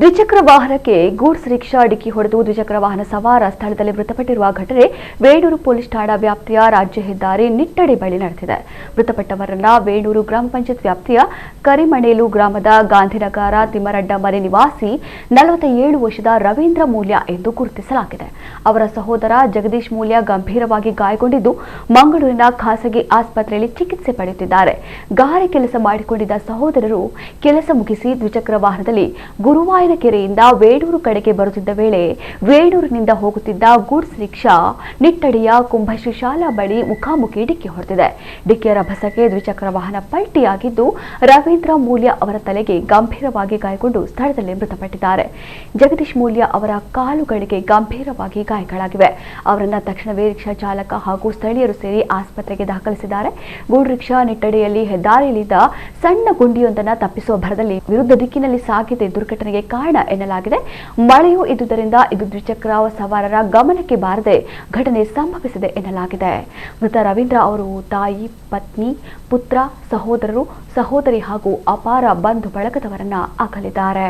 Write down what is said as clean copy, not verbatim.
ದ್ವಿಚಕ್ರ ವಾಹನಕ್ಕೆ goods rickshaw ಡಿಕ್ಕಿ ಹೊಡೆದು ದ್ವಿಚಕ್ರ ವಾಹನ ಸವಾರ ಸ್ಥಳದಲ್ಲಿ ಮೃತಪಟ್ಟಿರುವ ಘಟನೆ ವೇಣೂರು ಪೊಲೀಸ್ ಠಾಣಾ ವ್ಯಾಪ್ತಿಯ ರಾಜ್ಯ ಹೆದ್ದಾರಿ ನಿಟ್ಟಡಿ ಬಳಿ ನಡೆದಿದೆ. ಮೃತಪಟ್ಟವರನ್ನ ವೇಣೂರು ಗ್ರಾಮ ಪಂಚಾಯತ್ ವ್ಯಾಪ್ತಿಯ ಕರಿಮಣೇಲು ಗ್ರಾಮದ ಗಾಂಧಿನಗರ ತಿಮ್ಮರಡ್ಡ ಮನೆ ನಿವಾಸಿ 47 ವರ್ಷದ ರವೀಂದ್ರ ಮೂಲ್ಯ ಎಂದು ಗುರುತಿಸಲಾಗಿದೆ. ಅವರ ಸಹೋದರ ಜಗದೀಶ್ ಮೂಲ್ಯ ಗಂಭೀರವಾಗಿ ಗಾಯಗೊಂಡಿದ್ದು ಮಂಗಳೂರಿನ ಖಾಸಗಿ ಆಸ್ಪತ್ರೆಯಲ್ಲಿ ಚಿಕಿತ್ಸೆ ಪಡೆಯುತ್ತಿದ್ದಾರೆ. ಗಾರೆ ಕೆಲಸ ಮಾಡಿಕೊಂಡಿದ್ದ ಸಹೋದರರು ಕೆಲಸ ಮುಗಿಸಿ ದ್ವಿಚಕ್ರ ವಾಹನದಲ್ಲಿ ಗುರುವಾಯನಕೆರೆಯಿಂದ ವೇಣೂರು ಕಡೆಗೆ ಬರುತ್ತಿದ್ದ ವೇಳೆ ವೇಣೂರಿನಿಂದ ಹೋಗುತ್ತಿದ್ದ ಗೂಡ್ಸ್ ರಿಕ್ಷಾ ನಿಟ್ಟಡಿಯ ಕುಂಭಶ್ರೀ ಶಾಲಾ ಬಳಿ ಮುಖಾಮುಖಿ ಡಿಕ್ಕಿ ಹೊಡೆದಿದೆ. ಡಿಕ್ಕಿಯ ರಭಸಕ್ಕೆ ದ್ವಿಚಕ್ರ ವಾಹನ ಪಲ್ಟಿಯಾಗಿದ್ದು ರವೀಂದ್ರ ಮೂಲ್ಯ ಅವರ ತಲೆಗೆ ಗಂಭೀರವಾಗಿ ಗಾಯಗೊಂಡು ಸ್ಥಳದಲ್ಲೇ ಮೃತಪಟ್ಟಿದ್ದಾರೆ. ಜಗದೀಶ್ ಮೂಲ್ಯ ಅವರ ಕಾಲುಗಳಿಗೆ ಗಂಭೀರವಾಗಿ ಗಾಯಗಳಾಗಿವೆ. ಅವರನ್ನ ತಕ್ಷಣವೇ ರಿಕ್ಷಾ ಚಾಲಕ ಹಾಗೂ ಸ್ಥಳೀಯರು ಸೇರಿ ಆಸ್ಪತ್ರೆಗೆ ದಾಖಲಿಸಿದ್ದಾರೆ. ಗೂಡ್ ರಿಕ್ಷಾ ನಿಟ್ಟಡಿಯಲ್ಲಿ ಹೆದ್ದಾರಿಯಲ್ಲಿದ್ದ ಸಣ್ಣ ಗುಂಡಿಯೊಂದನ್ನು ತಪ್ಪಿಸುವ ಭರದಲ್ಲಿ ವಿರುದ್ಧ ದಿಕ್ಕಿನಲ್ಲಿ ಸಾಗಿದೆ ದುರ್ಘಟನೆಗೆ ಕಾರಣ ಎನ್ನಲಾಗಿದೆ. ಮಳೆಯೂ ಇದ್ದುದರಿಂದ ಇದು ದ್ವಿಚಕ್ರ ಸವಾರರ ಗಮನಕ್ಕೆ ಬಾರದೆ ಘಟನೆ ಸಂಭವಿಸಿದೆ ಎನ್ನಲಾಗಿದೆ. ಮೃತ ರವೀಂದ್ರ ಅವರು ತಾಯಿ, ಪತ್ನಿ, ಪುತ್ರ, ಸಹೋದರರು, ಸಹೋದರಿ ಹಾಗೂ ಅಪಾರ ಬಂಧು ಬಳಗದವರನ್ನ ಅಗಲಿದ್ದಾರೆ.